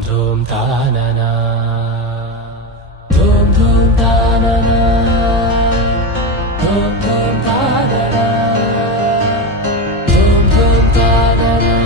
धूम तानना धूम धूम तानना धूम धूम तानना धूम धूम तानना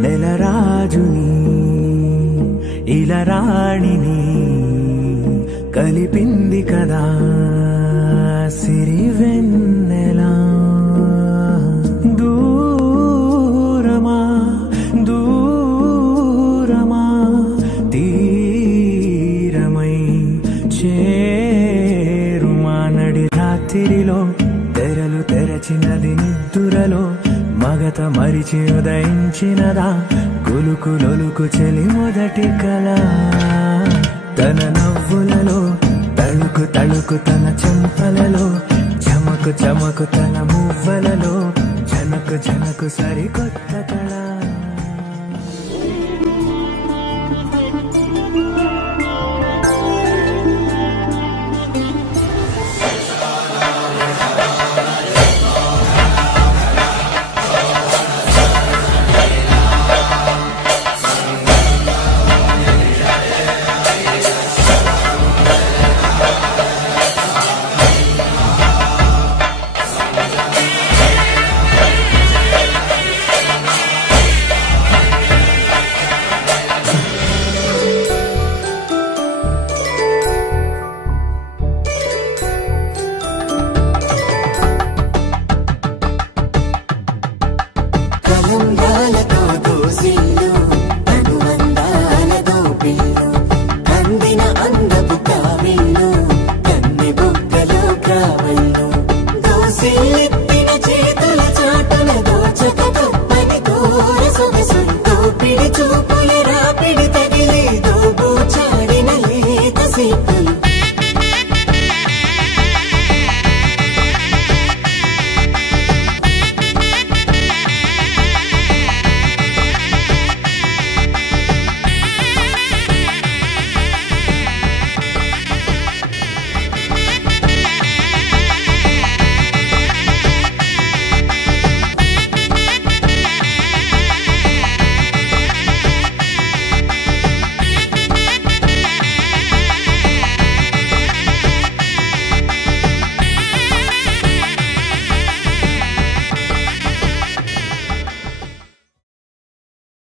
నెలరాజుని ఇలరాణిని కలిపింది కదా సిరివెన్నెలా దూరమా దూరమా తీరమై చేరుమా నడి రాత్రిలో తెరలు తెరచినది నిద్దురలో మగత మరిచి ఉదయించినదా కులుకు లొలుకు చెలి మొదటి కళ తన నవ్వులలో తళుకు తళుకు తన చెంపలలో చమకు చమకు తన మువ్వలలో జనకు జనకు సరికొత్త కళ.